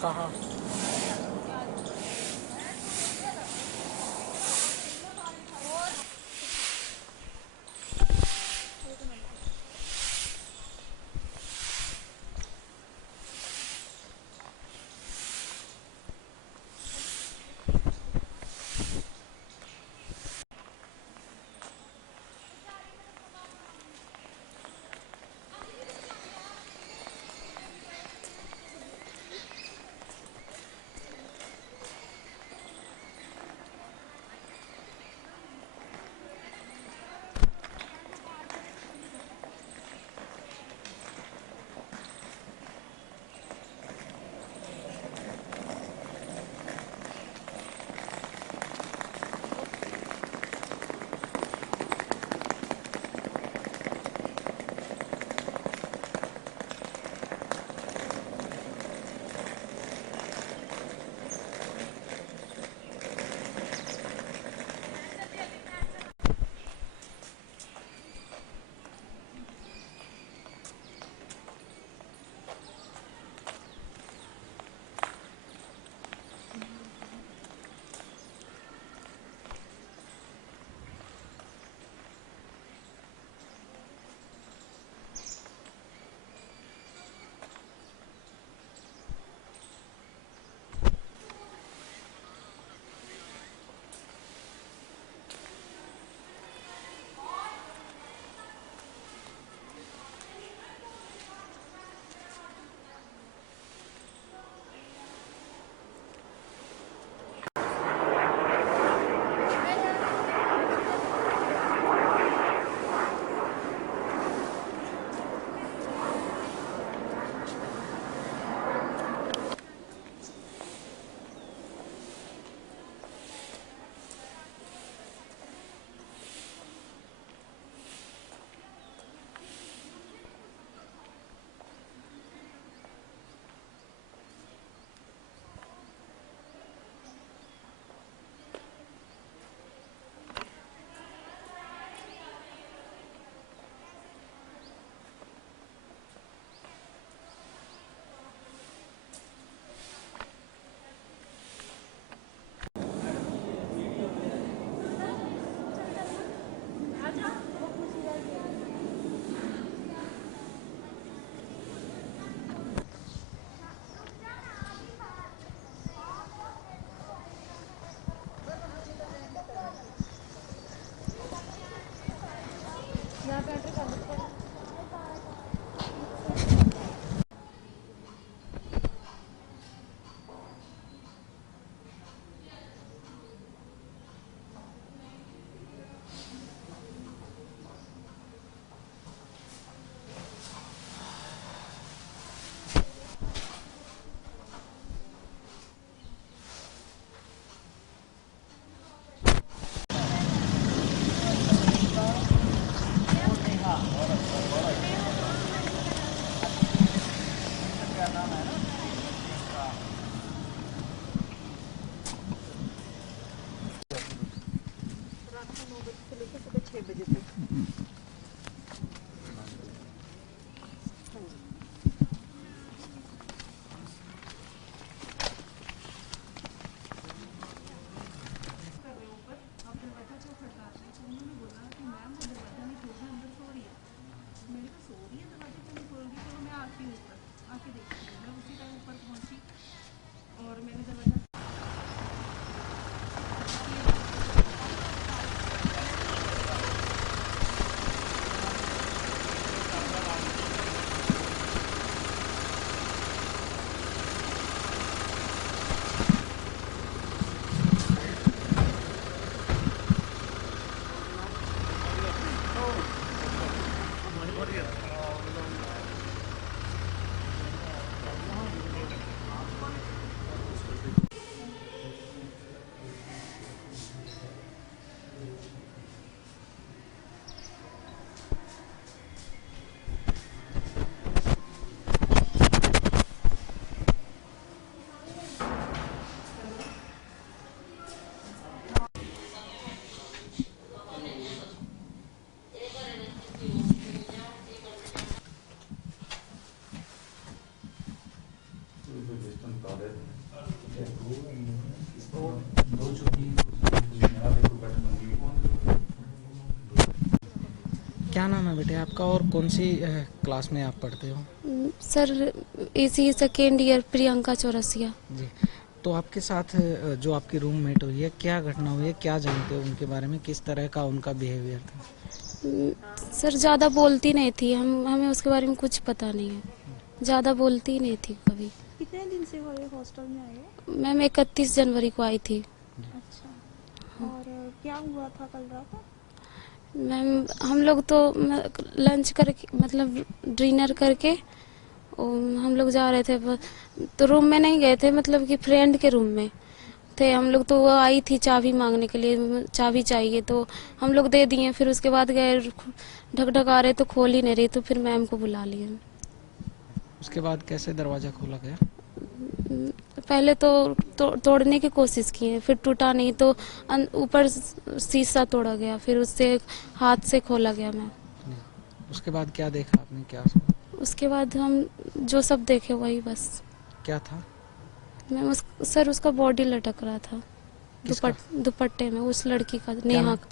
कहाँ? बेटे आपका और कौन सी क्लास में आप पढ़ते हो? सर इसी सेकेंड ईयर प्रियंका चौरसिया। जी। तो आपके साथ जो आपकी रूममेट हुई है, क्या घटना हुई है, क्या जानते हो उनके बारे में, किस तरह का उनका बिहेवियर था? सर ज़्यादा बोलती नहीं थी, हमें उसके बारे में कुछ पता नहीं है। ज़्यादा बोलती ही नहीं थी कभी। कितने दिन से वो ये हॉस्टल में आई है? मैम 31 जनवरी को आई थी। अच्छा। और क्या हुआ था कल रात? मैम हम लोग तो लंच करके मतलब डिनर करके हम लोग जा रहे थे, तो रूम में नहीं गए थे, मतलब कि फ्रेंड के रूम में थे हम लोग। तो वो आई थी चाबी मांगने के लिए, चाबी चाहिए, तो हम लोग दे दिए। फिर उसके बाद गए, ढक ढक आ रहे तो खोल ही नहीं रही, तो फिर मैम को बुला लिया। उसके बाद कैसे दरवाज़ा खोला गया? पहले तो तोड़ने की कोशिश किए, फिर टूटा नहीं, तो ऊपर शीशा तोड़ा गया, फिर उससे हाथ से खोला गया मैम। उसके बाद क्या देखा आपने, क्या सुना? उसके बाद हम जो सब देखे वही बस। क्या था? मैम सर उसका बॉडी लटक रहा था किसका? दुपट्टे में, उस लड़की का, क्या नेहा नाम? का।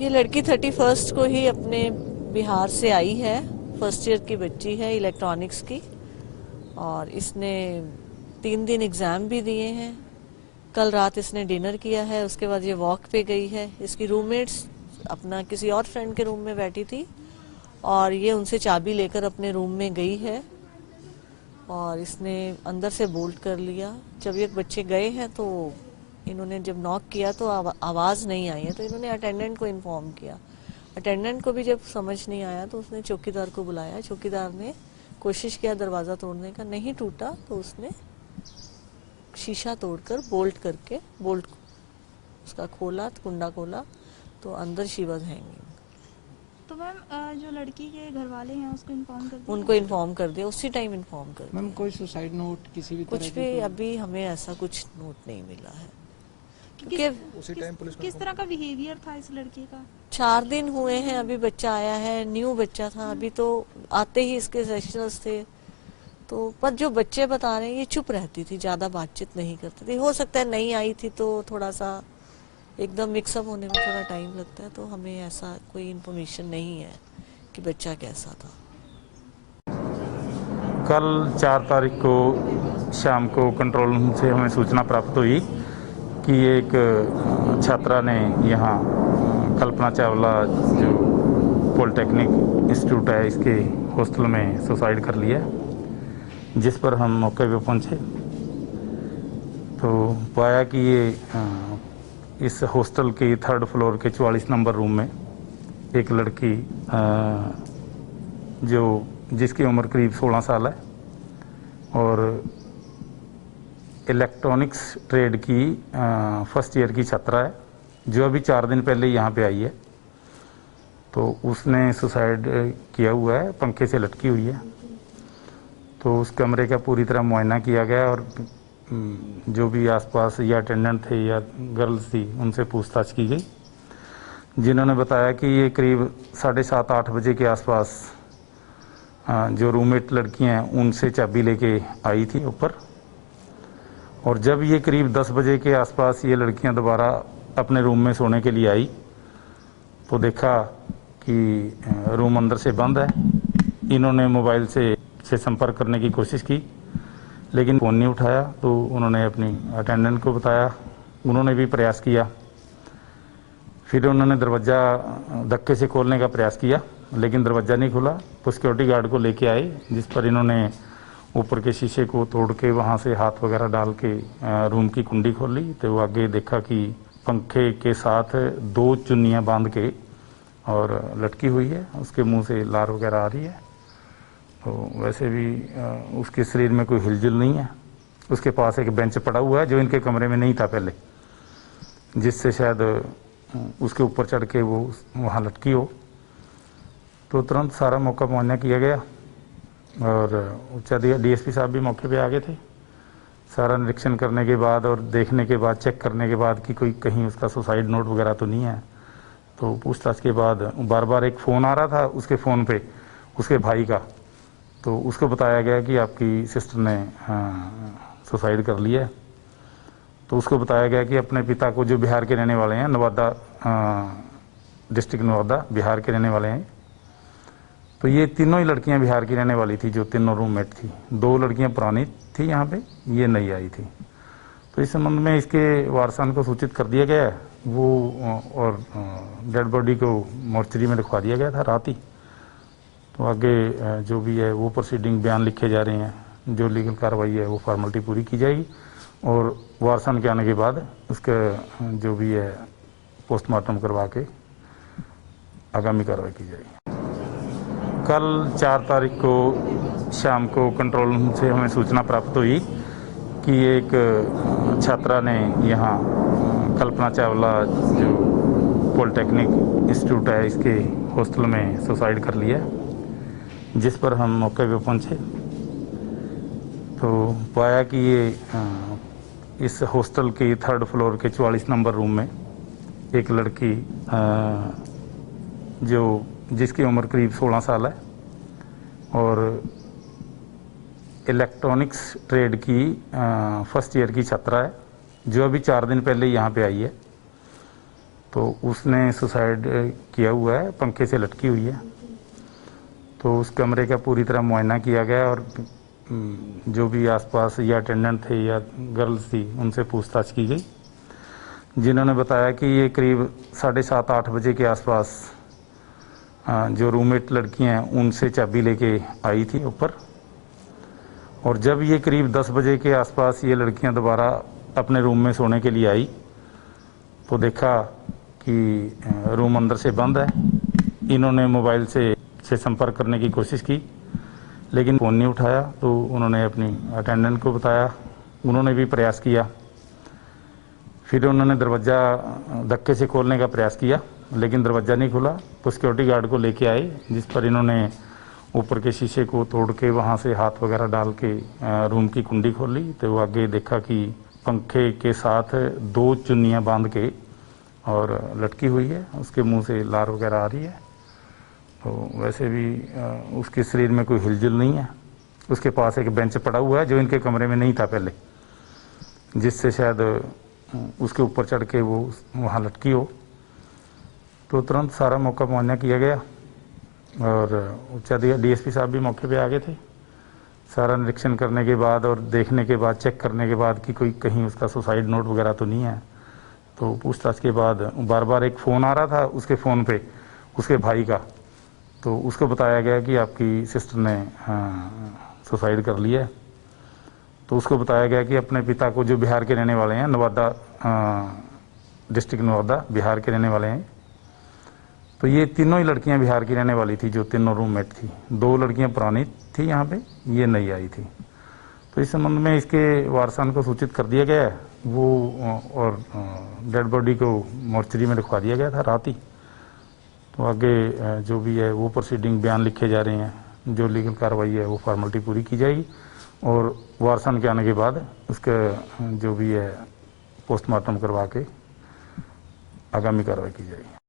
ये लड़की 31 को ही अपने बिहार से आई है। फर्स्ट ईयर की बच्ची है इलेक्ट्रॉनिक्स की, और इसने 3 दिन एग्ज़ाम भी दिए हैं। कल रात इसने डिनर किया है, उसके बाद ये वॉक पे गई है। इसकी रूममेट्स अपना किसी और फ्रेंड के रूम में बैठी थी, और ये उनसे चाबी लेकर अपने रूम में गई है, और इसने अंदर से बोल्ट कर लिया। जब ये बच्चे गए हैं तो इन्होंने जब नॉक किया तो आवाज़ नहीं आई है, तो इन्होंने अटेंडेंट को इन्फॉर्म किया। अटेंडेंट को भी जब समझ नहीं आया तो उसने चौकीदार को बुलाया। चौकीदार ने कोशिश किया दरवाज़ा तोड़ने का, नहीं टूटा, तो उसने शीशा तोड़कर बोल्ट उसका खोला, कुंडा खोला, तो अंदर शी वाज हैंगिंग। तो मैम जो लड़की के घर वाले हैं उसको इन्फॉर्म कर दिया? उनको इन्फॉर्म कर दिया, उसी टाइम इन्फॉर्म कर दिया। मैम कोई सुसाइड नोट किसी भी कुछ तरह की भी अभी हमें ऐसा कुछ नोट नहीं मिला है, उसी टाइम पुलिस किस तरह का बिहेवियर था इस लड़की का? 4 दिन हुए हैं अभी बच्चा आया है, न्यू बच्चा था, अभी तो आते ही इसके सेशनल्स थे। तो पर जो बच्चे बता रहे हैं ये चुप रहती थी, ज़्यादा बातचीत नहीं करती थी। हो सकता है नई आई थी तो थोड़ा सा एकदम मिक्सअप होने में थोड़ा टाइम लगता है, तो हमें ऐसा कोई इन्फॉर्मेशन नहीं है कि बच्चा कैसा था। कल 4 तारीख को शाम को कंट्रोल रूम से हमें सूचना प्राप्त हुई कि एक छात्रा ने यहाँ कल्पना चावला जो पॉलिटेक्निक इंस्टीट्यूट है इसके हॉस्टल में सुसाइड कर लिया, जिस पर हम मौके पे पहुँचे तो पाया कि ये इस हॉस्टल के 3rd फ्लोर के 44 नंबर रूम में एक लड़की जिसकी उम्र करीब 16 साल है और इलेक्ट्रॉनिक्स ट्रेड की फर्स्ट ईयर की छात्रा है, जो अभी 4 दिन पहले यहाँ पे आई है। तो उसने सुसाइड किया हुआ है, पंखे से लटकी हुई है। तो उस कमरे का पूरी तरह मुआयना किया गया और जो भी आसपास या अटेंडेंट थे या गर्ल्स थी उनसे पूछताछ की गई, जिन्होंने बताया कि ये करीब 7:30-8 बजे के आसपास जो रूममेट लड़कियां हैं उनसे चाबी लेके आई थी ऊपर, और जब ये करीब 10 बजे के आसपास ये लड़कियां दोबारा अपने रूम में सोने के लिए आई तो देखा कि रूम अंदर से बंद है। इन्होंने मोबाइल से संपर्क करने की कोशिश की लेकिन फ़ोन नहीं उठाया, तो उन्होंने अपनी अटेंडेंट को बताया, उन्होंने भी प्रयास किया। फिर उन्होंने दरवाज़ा धक्के से खोलने का प्रयास किया लेकिन दरवाज़ा नहीं खुला, तो सिक्योरिटी गार्ड को लेके आए, जिस पर इन्होंने ऊपर के शीशे को तोड़ के वहाँ से हाथ वगैरह डाल के रूम की कुंडी खोली। तो वो आगे देखा कि पंखे के साथ 2 चुन्नियाँ बांध के और लटकी हुई है, उसके मुंह से लार वगैरह आ रही है। तो वैसे भी उसके शरीर में कोई हिलजुल नहीं है। उसके पास एक बेंच पड़ा हुआ है जो इनके कमरे में नहीं था पहले, जिससे शायद उसके ऊपर चढ़ के वो वहाँ लटकी हो। तो तुरंत सारा मौका मुआयना किया गया और उच्च डीएसपी साहब भी मौके पे आ गए थे। सारा निरीक्षण करने के बाद और देखने के बाद, चेक करने के बाद कि कोई कहीं उसका सुसाइड नोट वगैरह तो नहीं है। तो पूछताछ के बाद बार बार एक फ़ोन आ रहा था उसके फ़ोन पे उसके भाई का, तो उसको बताया गया कि आपकी सिस्टर ने सुसाइड कर लिया है। तो उसको बताया गया कि अपने पिता को, जो बिहार के रहने वाले हैं, नवादा डिस्ट्रिक्ट नवादा, बिहार के रहने वाले हैं। तो ये तीनों ही लड़कियां बिहार की रहने वाली थी, जो तीनों रूममेट थी। 2 लड़कियां पुरानी थी यहाँ पे, ये नई आई थी। तो इस संबंध में इसके वारसान को सूचित कर दिया गया है, वो और डेड बॉडी को मोर्चरी में दिखवा दिया गया था रात ही। तो आगे जो भी है वो प्रोसीडिंग, बयान लिखे जा रहे हैं, जो लीगल कार्रवाई है वो फॉर्मेलिटी पूरी की जाएगी और वारसान के आने के बाद उसका जो भी है पोस्टमार्टम करवा के आगामी कार्रवाई की जाएगी। कल 4 तारीख को शाम को कंट्रोल रूम से हमें सूचना प्राप्त हुई कि एक छात्रा ने यहाँ कल्पना चावला जो पॉलिटेक्निक इंस्टीट्यूट है इसके हॉस्टल में सुसाइड कर लिया, जिस पर हम मौके पे पहुँचे तो पाया कि ये इस हॉस्टल के 3rd फ्लोर के 44 नंबर रूम में एक लड़की जिसकी उम्र करीब 16 साल है और इलेक्ट्रॉनिक्स ट्रेड की फर्स्ट ईयर की छात्रा है, जो अभी 4 दिन पहले यहाँ पे आई है। तो उसने सुसाइड किया हुआ है, पंखे से लटकी हुई है। तो उस कमरे का पूरी तरह मुआयना किया गया और जो भी आसपास या अटेंडेंट थे या गर्ल्स थी उनसे पूछताछ की गई, जिन्होंने बताया कि ये करीब 7:30-8 बजे के आसपास जो रूममेट लड़कियां हैं उनसे चाबी लेके आई थी ऊपर, और जब ये करीब 10 बजे के आसपास ये लड़कियां दोबारा अपने रूम में सोने के लिए आई तो देखा कि रूम अंदर से बंद है। इन्होंने मोबाइल से संपर्क करने की कोशिश की लेकिन फ़ोन नहीं उठाया। तो उन्होंने अपनी अटेंडेंट को बताया, उन्होंने भी प्रयास किया। फिर उन्होंने दरवाज़ा धक्के से खोलने का प्रयास किया लेकिन दरवाज़ा नहीं खुला। तो सिक्योरिटी गार्ड को लेके आए, जिस पर इन्होंने ऊपर के शीशे को तोड़ के वहाँ से हाथ वगैरह डाल के रूम की कुंडी खोली। तो वो आगे देखा कि पंखे के साथ 2 चुन्नियाँ बांध के और लटकी हुई है, उसके मुंह से लार वगैरह आ रही है। तो वैसे भी उसके शरीर में कोई हिलजुल नहीं है। उसके पास एक बेंच पड़ा हुआ है जो इनके कमरे में नहीं था पहले, जिससे शायद उसके ऊपर चढ़ के वो वहाँ लटकी हो। तो तुरंत सारा मौका मुआयना किया गया और उच्चाधिकारी डीएसपी साहब भी मौके पे आ गए थे। सारा निरीक्षण करने के बाद और देखने के बाद, चेक करने के बाद कि कोई कहीं उसका सुसाइड नोट वगैरह तो नहीं है। तो पूछताछ के बाद बार बार एक फ़ोन आ रहा था उसके फ़ोन पे उसके भाई का, तो उसको बताया गया कि आपकी सिस्टर ने सुसाइड कर लिया है। तो उसको बताया गया कि अपने पिता को, जो बिहार के रहने वाले हैं, नवादा डिस्ट्रिक्ट नवादा, बिहार के रहने वाले हैं। तो ये तीनों ही लड़कियां बिहार की रहने वाली थी, जो तीनों रूममेट थी। 2 लड़कियां पुरानी थी यहाँ पे, ये नई आई थी। तो इस संबंध में इसके वारसान को सूचित कर दिया गया है, वो और डेड बॉडी को मोर्चरी में दिखवा दिया गया था रात ही। तो आगे जो भी है वो प्रोसीडिंग, बयान लिखे जा रहे हैं, जो लीगल कार्रवाई है वो फॉर्मेलिटी पूरी की जाएगी और वारसान के आने के बाद उसका जो भी है पोस्टमार्टम करवा के आगामी कार्रवाई की जाएगी।